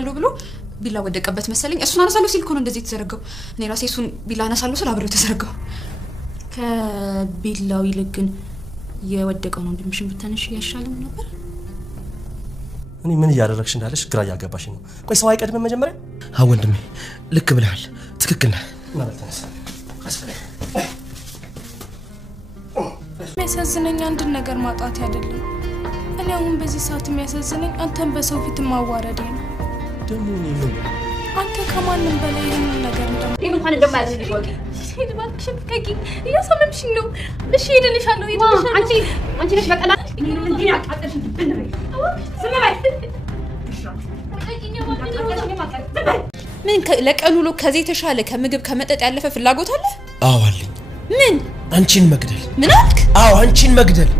ገላለው ብሎ ቢላ ወደቀበት መሰለኝ እሱን አነሳለሁ ሲል ነው እንደዚህ ተዘረጋው እኔ ራሴ እሱን ቢላ አነሳለሁ ስለ አብረው ተዘረጋው ከቢላው ይልቅ ግን የወደቀው ነው እንደምሽን ብታነሽ ያሻለም ነበር እኔ ምን ያደረግሽ እንዳለሽ ግራ ያጋባሽ ነው ቆይ ሰው አይቀድም መጀመሪያ ወንድሜ ልክ ብለሃል ትክክል ነህ ማለት ነው የሚያሳዝነኝ አንድ ነገር ማጣት አይደለም እኔ አሁን በዚህ ሰዓት የሚያሳዝነኝ አንተን በሰው ፊት ማዋረዴ ነው ደሞ እኔ ምን አንተ ከማንም በላይ ይሄን ነገር እንኳን እንደማያዝልሽ ወቂ ሄድ ባክሽ ከቂ እያሰመምሽኝ ነው እሺ ሄድልሻለሁ አንቺ ነሽ በቀላ ምን ያቃጠልሽ ብንበይ ስመባይ ምን ለቀኑ ሎ ከዚህ ተሻለ ከምግብ ከመጠጥ ያለፈ ፍላጎት አለ አዎ አለኝ ምን አንቺን መግደል ምን አልክ አዎ አንቺን መግደል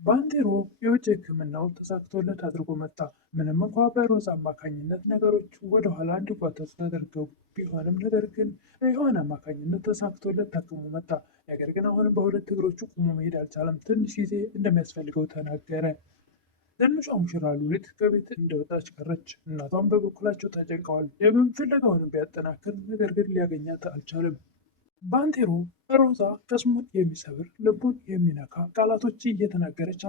ባንቴሮ የውጭ ህክምናው ተሳክቶለት አድርጎ መጣ ምንም እንኳን በሮዛ አማካኝነት ነገሮች ወደ ኋላ እንዲጓተቱ ተደርገው ቢሆንም ነገር ግን የሆነ አማካኝነት ተሳክቶለት ታክሞ መጣ ነገር ግን አሁንም በሁለት እግሮቹ ቆሞ መሄድ አልቻለም ትንሽ ጊዜ እንደሚያስፈልገው ተናገረ ትንሿ ሙሽራ ሉሊት ከቤት እንደወጣች ቀረች እናቷም በበኩላቸው ተጨንቀዋል የምን ፍለጋውንም ቢያጠናክር ነገር ግን ሊያገኛት አልቻለም ባንቴሮ ሮዛ ቅስሙን የሚሰብር ልቡን የሚነካ ቃላቶች እየተናገረች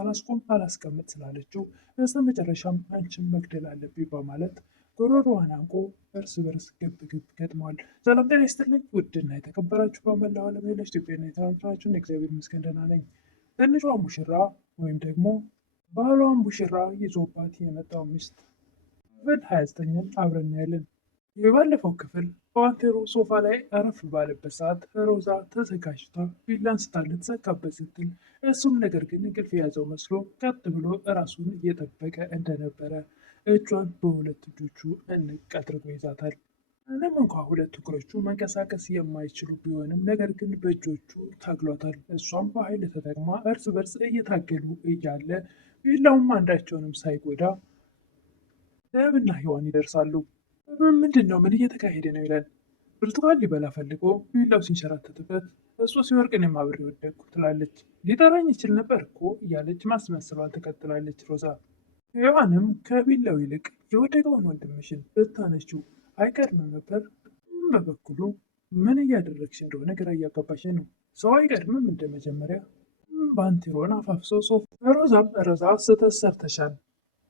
አላስቀምጥ ስላለችው በስተመጨረሻም አንቺን መግደል አለብኝ በማለት ጉሮሮዋን አንቆ እርስ በርስ ግብ ገጥሟል። ሰላም ጤና ይስጥልኝ ውድና የተከበራችሁ በመላው ዓለም ያላችሁ ኢትዮጵያና ኤርትራውያን እግዚአብሔር ይመስገን ደህና ነኝ። ትንሿ ሙሽራ ወይም ደግሞ ባሏን ሙሽራ ይዞባት የመጣው ሚስት ክፍል 29ን አብረን እናያለን። የባለፈው ክፍል ባንቴሮ ሶፋ ላይ አረፍ ባለበት ሰዓት ሮዛ ተዘጋጅታ ቢላን ስታለት ዘጋበት ስትል እሱም ነገር ግን እንቅልፍ የያዘው መስሎ ቀጥ ብሎ ራሱን እየጠበቀ እንደነበረ እጇን በሁለት እጆቹ እንቅ አድርጎ ይዛታል። ምንም እንኳ ሁለት እግሮቹ መንቀሳቀስ የማይችሉ ቢሆንም ነገር ግን በእጆቹ ታግሏታል። እሷም በኃይል ተጠቅማ እርስ በርስ እየታገሉ እያለ ቢላውም አንዳቸውንም ሳይጎዳ ደብና ሔዋን ይደርሳሉ። ምንድን ነው ምን እየተካሄደ ነው ይላል። ብርቱካን ሊበላ ፈልጎ ቢላው ሲንሸራተትበት እሱ ሲወርቅ እኔም አብሬ ወደቅኩ ትላለች። ሊጠራኝ ይችል ነበር እኮ እያለች ማስመሰሏን ትቀጥላለች ሮዛ። ሔዋንም ከቢላው ይልቅ የወደቀውን ወንድምሽን ብታነሺው አይቀድምም ነበር? በበኩሉ ምን እያደረግሽ እንደሆነ ግራ እያጋባሽ ነው። ሰው አይቀድምም እንደመጀመሪያ ባንቴሮን አፋፍሶ ሶፍ ሮዛ ስህተት ሰርተሻል፣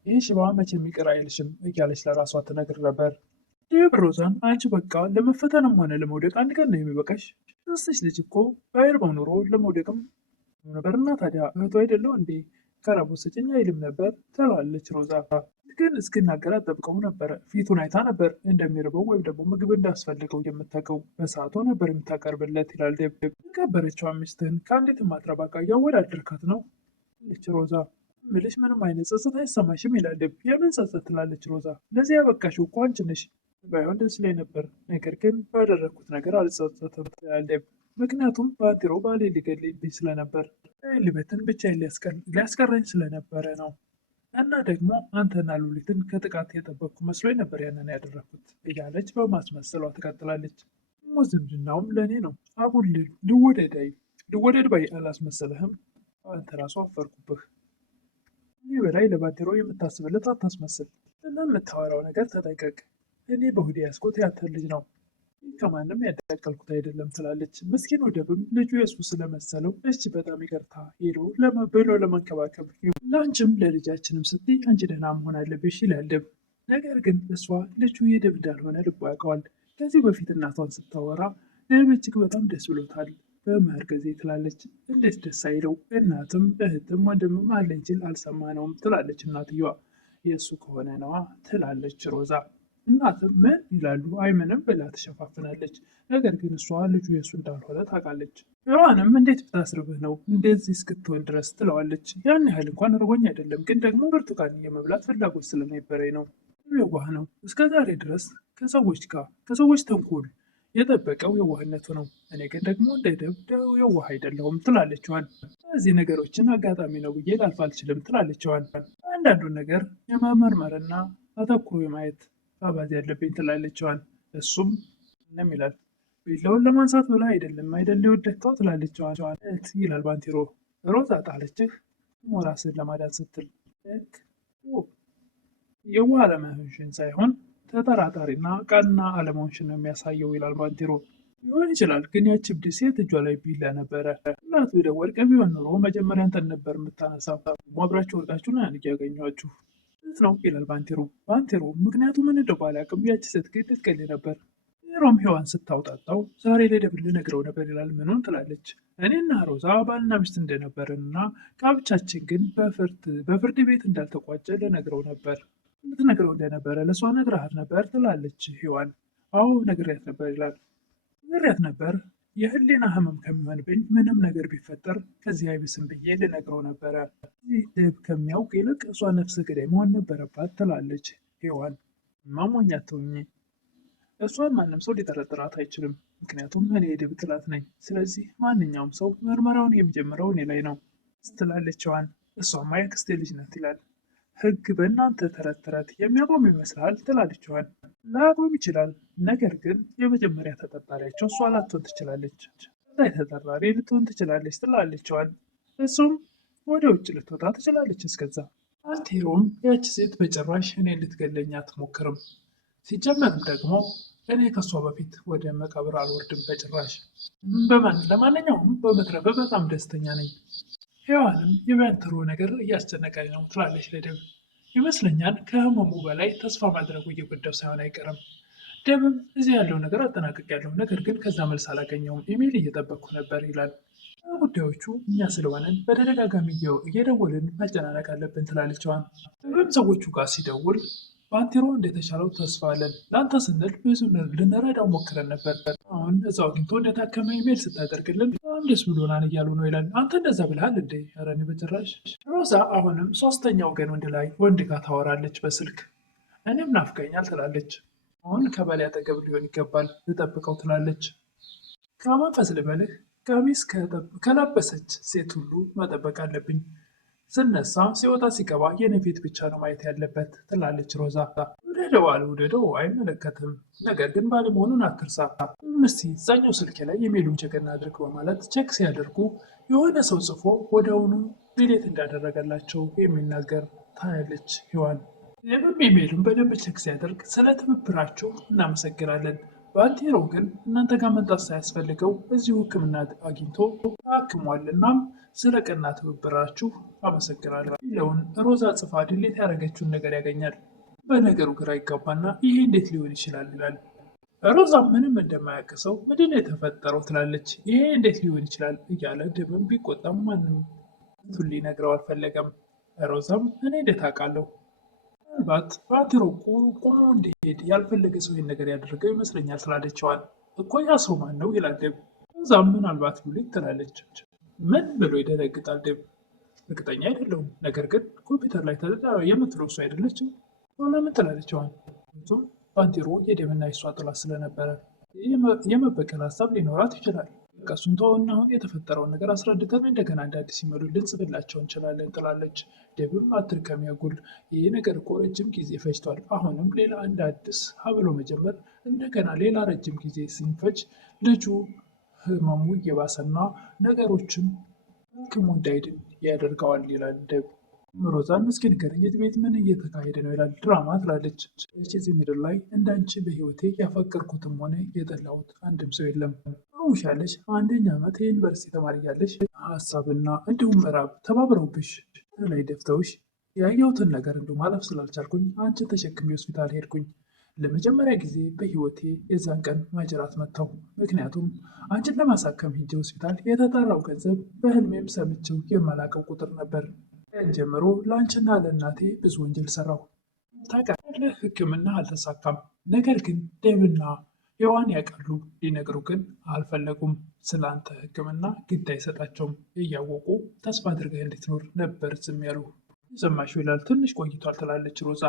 ይህ ሽባ መቼም ይቅር አይልሽም እያለች ለራሷ ትነግር ነበር። ይህ ሮዛን አንቺ በቃ ለመፈተንም ሆነ ለመውደቅ አንድ ቀን ነው የሚበቃሽ። ስትሽ ልጅ እኮ ባይርበው ኑሮ ለመውደቅም ነበርና ታዲያ እህቱ አይደለው እንዴ ከረቦት ስጭኝ አይልም ነበር ትላለች ሮዛ። ግን እስክናገራት ጠብቀው ነበረ። ፊቱን አይታ ነበር እንደሚርበው ወይም ደግሞ ምግብ እንዳስፈልገው የምታውቀው በሰዓቱ ነበር የምታቀርብለት ይላል ደብደብ። የከበረችው ሚስትህን ከአንዲት ማትረባ ጋር እያወዳደርካት ነው ልች ሮዛ። ምልሽ ምንም አይነት ጸጸት አይሰማሽም ይላል ደብ። የምን ጸጸት ትላለች ሮዛ። ለዚህ ያበቃሽው እኮ አንቺ ነሽ። ባይሆን ደስ ላይ ነበር፣ ነገር ግን ባደረግኩት ነገር አልጸጸትም ይላል ደብ። ምክንያቱም ባንቴሮ ባሌ ሊገድልብኝ ስለነበር ልበትን ብቻዬን ሊያስቀረኝ ስለነበረ ነው። እና ደግሞ አንተና ሉሊትን ከጥቃት የጠበቅኩ መስሎኝ ነበር ያንን ያደረግኩት እያለች በማስመሰሏ ትቀጥላለች። ዝምድናውም ለእኔ ነው። አሁን ልወደድ ባይ አላስመሰለህም? አንተ ራሱ አፈርኩብህ። እኔ በላይ ለባንቴሮ የምታስብለት አታስመስል። ለምታወራው ነገር ተጠንቀቅ። እኔ በሁዴ ያስኮት ያንተ ልጅ ነው፣ ከማንም ያዳቀልኩት አይደለም ትላለች። ምስኪኑ ደብም ልጁ የሱ ስለመሰለው እሺ በጣም ይቅርታ ሄዶ ብሎ ለመንከባከብ ለአንቺም ለልጃችንም ስትይ አንቺ ደህና መሆን አለብሽ ይላል ደብ። ነገር ግን እሷ ልጁ የደብ እንዳልሆነ ልቧ ያውቀዋል። ከዚህ በፊት እናቷን ስታወራ ደብ እጅግ በጣም ደስ ብሎታል በማርገዜ ትላለች። እንዴት ደስ አይለው? እናትም እህትም ወንድምም አለኝ ሲል አልሰማነውም ትላለች እናትየዋ። የእሱ ከሆነ ነዋ ትላለች ሮዛ። እናትም ምን ይላሉ? አይምንም ብላ ትሸፋፍናለች። ነገር ግን እሷ ልጁ የእሱ እንዳልሆነ ታውቃለች። ሔዋንም እንዴት ብታስርብህ ነው እንደዚህ እስክትሆን ድረስ ትለዋለች። ያን ያህል እንኳን እርቦኝ አይደለም፣ ግን ደግሞ ብርቱካን የመብላት ፍላጎት ስለነበረኝ ነው። የዋህ ነው። እስከዛሬ ድረስ ከሰዎች ተንኮል የጠበቀው የዋህነቱ ነው። እኔ ግን ደግሞ እንደ ደብ የዋህ አይደለሁም ትላለችዋል። እዚህ ነገሮችን አጋጣሚ ነው ብዬ ላልፍ አልችልም ትላለችዋል። አንዳንዱን ነገር የመመርመርና አተኩሮ የማየት አባዜ ያለብኝ ትላለችዋል። እሱም እንም ይላል። ቢላውን ለማንሳት ብላ አይደለም አይደል የወደቅከው ትላለች ይላል ባንቴሮ። ሮዛ ጣለችህ ራስን ለማዳን ስትል የዋህ አለመሆንሽን ሳይሆን ተጠራጣሪና ቀና አለመሆንሽን ነው የሚያሳየው ይላል ባንቴሮ። ሊሆን ይችላል ግን ያቺ እብድ ሴት እጇ ላይ ቢላ ነበረ። እናት ወደ ወድቀ ቢሆን ኑሮ መጀመሪያ አንተን ነበር የምታነሳው። አብራችሁ ወድቃችሁ ና ያገኘኋችሁ ነው ይላል ባንቴሮ ምክንያቱ ምን እንደው ባላውቅም ያቺ ሴት ግን ልትገል ነበር። ሮም ሔዋን ስታውጣጣው ዛሬ ላይ ደብል ነግረው ነበር ይላል። ምኑን ትላለች። እኔና ሮዛ ባልና ሚስት እንደነበርንና ጋብቻችን ግን በፍርድ ቤት እንዳልተቋጨ ልነግረው ነበር። ልትነግረው እንደነበረ ለእሷ ነግረሃት ነበር ትላለች ሔዋን። አዎ ነግሬያት ነበር ይላል። ነግሬያት ነበር የህሊና ህመም ከሚሆንብኝ ምንም ነገር ቢፈጠር ከዚህ አይብስም ብዬ ልነግረው ነበረ። ደብ ከሚያውቅ ይልቅ እሷ ነፍሰ ገዳይ መሆን ነበረባት ትላለች ሔዋን። ማሞኛ አትሁኚ። እሷን ማንም ሰው ሊጠረጥራት አይችልም፣ ምክንያቱም እኔ የደብ ጥላት ነኝ። ስለዚህ ማንኛውም ሰው ምርመራውን የሚጀምረው እኔ ላይ ነው ትላለች ሔዋን። እሷማ የአክስቴ ልጅ ናት ይላል። ህግ በእናንተ ተረት ተረት የሚያቆም ይመስላል ትላለች ሔዋን። ላያቆም ይችላል፣ ነገር ግን የመጀመሪያ ተጠርጣሪያቸው እሷ ላትሆን ትችላለች። ላይ ተጠርጣሪ ልትሆን ትችላለች ትላለች ሔዋን። እሱም ወደ ውጭ ልትወጣ ትችላለች። እስከዛ ባንቴሮም ያቺ ሴት በጭራሽ እኔ ልትገለኝ አትሞክርም፣ ሲጀመርም ደግሞ እኔ ከሷ በፊት ወደ መቃብር አልወርድም በጭራሽ። ለማንኛውም በመትረፈ በጣም ደስተኛ ነኝ። ሔዋንም የባንቴሮ ነገር እያስጨነቀኝ ነው ትላለች ለደብ። ይመስለኛል ከህመሙ በላይ ተስፋ ማድረጉ እየጎዳው ሳይሆን አይቀርም። ደብም እዚህ ያለው ነገር አጠናቅቄያለሁ፣ ነገር ግን ከዛ መልስ አላገኘውም፣ ኢሜል እየጠበቅኩ ነበር ይላል። ጉዳዮቹ እኛ ስለሆነን በተደጋጋሚ እየደወልን መጨናነቅ አለብን ትላለች ሔዋን። ደብም ሰዎቹ ጋር ሲደውል ባንቴሮ እንደተሻለው ተስፋ አለን፣ ለአንተ ስንል ብዙ ልንረዳው ሞክረን ነበር፣ አሁን እዛው አግኝቶ እንደታከመ ኢሜል ስታደርግልን በጣም ደስ ብሎናል እያሉ ነው ይላል። አንተ እንደዛ ብልሃል እንዴ? ኧረ እኔ በጭራሽ። ሮዛ አሁንም ሶስተኛ ወገን ወንድ ጋር ታወራለች በስልክ። እኔም ናፍቀኛል ትላለች። አሁን ከበላይ አጠገብ ሊሆን ይገባል ልጠብቀው ትላለች። ከመንፈስ ልበልህ ቀሚስ ከለበሰች ሴት ሁሉ መጠበቅ አለብኝ። ስነሳ ሲወጣ ሲገባ የኔ ፊት ብቻ ነው ማየት ያለበት ትላለች ሮዛ። ውደደው አልውደደው አይመለከትም፣ ነገር ግን ባለ መሆኑን አትርሳ። እስቲ እዛኛው ስልኬ ላይ ኢሜሉን ቼክ እናድርግ በማለት ቼክ ሲያደርጉ የሆነ ሰው ጽፎ ወዲያውኑ ዲሌት እንዳደረገላቸው የሚናገር ታያለች ሔዋን። ይህም ኢሜሉን በደንብ ቼክ ሲያደርግ ስለ ትብብራችሁ እናመሰግናለን፣ ባንቴሮ ግን እናንተ ጋር መምጣት ሳያስፈልገው እዚሁ ሕክምና አግኝቶ ታክሟል፣ እናም ስለ ቀና ትብብራችሁ አመሰግናለሁ የሚለውን ሮዛ ጽፋ ድሌት ያደረገችውን ነገር ያገኛል። በነገሩ ግራ ይጋባና ይሄ እንዴት ሊሆን ይችላል ይላል። ሮዛ ምንም እንደማያውቅ ሰው ምንድን ነው የተፈጠረው ትላለች። ይሄ እንዴት ሊሆን ይችላል እያለ ደብም ቢቆጣም ማንም ሊነግረው አልፈለገም። ሮዛም እኔ እንዴት አውቃለሁ፣ ምናልባት ባንቴሮ ቆሞ እንዲሄድ ያልፈለገ ሰው ይህን ነገር ያደረገው ይመስለኛል ትላለች ሔዋን። እኮ ያ ሰው ማን ነው ይላል ደብ። ሮዛም ምናልባት ሉሊት ትላለች። ምን ብሎ ይደነግጣል ደብ። እርግጠኛ አይደለሁም፣ ነገር ግን ኮምፒውተር ላይ የምትለው እሱ አይደለችም ምን ትላለች ሔዋን። ባንቴሮ የደብና የሷ ጥላት ስለነበረ የመበቀል ሀሳብ ሊኖራት ይችላል። እሱን ተወውና አሁን የተፈጠረውን ነገር አስረድተን እንደገና እንደ አዲስ ሲመሉ ልንጽፍላቸው እንችላለን ትላለች። ደብም አትርከም ያጉል፣ ይህ ነገር እኮ ረጅም ጊዜ ፈጅቷል። አሁንም ሌላ እንደ አዲስ ሀብሎ መጀመር እንደገና ሌላ ረጅም ጊዜ ሲንፈጅ ልጁ ህመሙ እየባሰና ነገሮችን ህክሙ እንዳይድን ያደርገዋል ይላል ደብ። ሮዛን እስኪ ንገረኝ ቤት ምን እየተካሄደ ነው ይላል። ድራማ ትላለች። እዚህ ምድር ላይ እንዳንቺ በህይወቴ ያፈቀርኩትም ሆነ የጠላሁት አንድም ሰው የለም። አውሻለሽ 1ኛ ዓመት የዩኒቨርሲቲ ተማሪ ያለሽ ሀሳብና እንዲሁም ምዕራብ ተባብረውብሽ ላይ ደፍተውሽ ያየሁትን ነገር እንዲሁ ማለፍ ስላልቻልኩኝ አንቺ ተሸክሜ ሆስፒታል ሄድኩኝ። ለመጀመሪያ ጊዜ በህይወቴ የዛን ቀን ማጅራት መታው። ምክንያቱም አንቺን ለማሳከም ሄጄ ሆስፒታል የተጠራው ገንዘብ በህልሜም ሰምቼው የማላቀው ቁጥር ነበር። ያን ጀምሮ ለአንቺና ለእናቴ ብዙ ወንጀል ሰራሁ። ታውቃለህ፣ ህክምና አልተሳካም። ነገር ግን ደብና ሔዋን ያውቃሉ፣ ሊነግሩ ግን አልፈለጉም። ስለ አንተ ህክምና ግድ አይሰጣቸውም። እያወቁ ተስፋ አድርገህ እንድትኖር ነበር ዝም ያሉ። ሰማሽው ይላል። ትንሽ ቆይቷል ትላለች ሮዛ።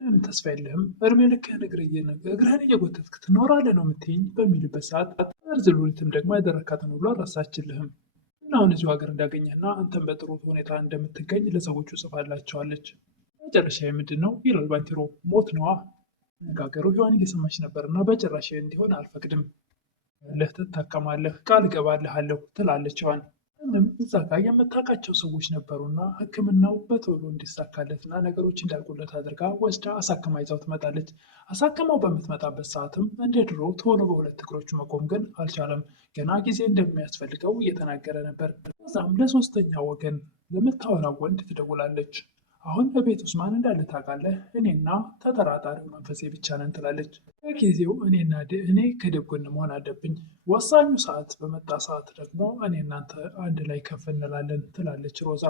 ምንም ተስፋ የለህም፣ እድሜ ልክህን እግርህን እየጎተትክ ትኖራለህ ነው የምትይኝ በሚልበት ሰዓት እርዝ ሉሊትም ደግሞ ያደረካትን ሁሉ አልረሳችልህም እና አሁን እዚሁ ሀገር እንዳገኘህና አንተም በጥሩ ሁኔታ እንደምትገኝ ለሰዎቹ ጽፋላቸዋለች። መጨረሻ ምንድን ነው ይላል ባንቴሮ። ሞት ነዋ። አነጋገሩ ሔዋን እየሰማች ነበር እና በጭራሽ እንዲሆን አልፈቅድም። ትታከማለህ፣ ቃል እገባልሃለሁ ትላለች ሔዋን። ምንም እዛ ጋር የምታውቃቸው ሰዎች ነበሩና ሕክምናው በቶሎ እንዲሳካለትና ነገሮች እንዳልቁለት አድርጋ ወስዳ አሳክማ ይዛው ትመጣለች። አሳክማው በምትመጣበት ሰዓትም እንደ ድሮ ቶሎ በሁለት እግሮቹ መቆም ግን አልቻለም። ገና ጊዜ እንደሚያስፈልገው እየተናገረ ነበር። ከዛም ለሶስተኛ ወገን ለምታወራው ወንድ ትደውላለች። አሁን በቤት ውስጥ ማን እንዳለ ታውቃለህ? እኔና ተጠራጣሪው መንፈሴ ብቻ ነን ትላለች። ለጊዜው እኔ ከደብ ጎን መሆን አለብኝ። ወሳኙ ሰዓት በመጣ ሰዓት ደግሞ እኔ እናንተ አንድ ላይ ከፍ እንላለን ትላለች ሮዛ።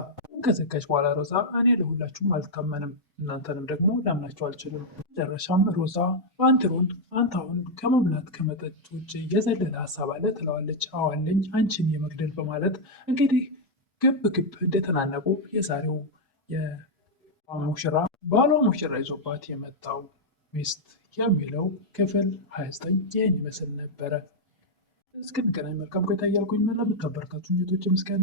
ከዘጋች በኋላ ሮዛ እኔ ለሁላችሁም አልታመንም፣ እናንተንም ደግሞ ላምናችሁ አልችልም። መጨረሻም ሮዛ አንትሮን አንተ አሁን ከመብላት ከመጠጥ ውጭ የዘለለ ሀሳብ አለ ትለዋለች። አዋለኝ አንቺን የመግደል በማለት እንግዲህ ግብ ግብ እንደተናነቁ የዛሬው ሙሽራ ባሏ ሙሽራ ይዞባት የመጣው ሚስት የሚለው ክፍል 29 ይህን ይመስል ነበረ። እስክንገናኝ መልካም ቆይታ እያልኩኝ ለምታበረታቱኝ እህቶቼ ምስጋና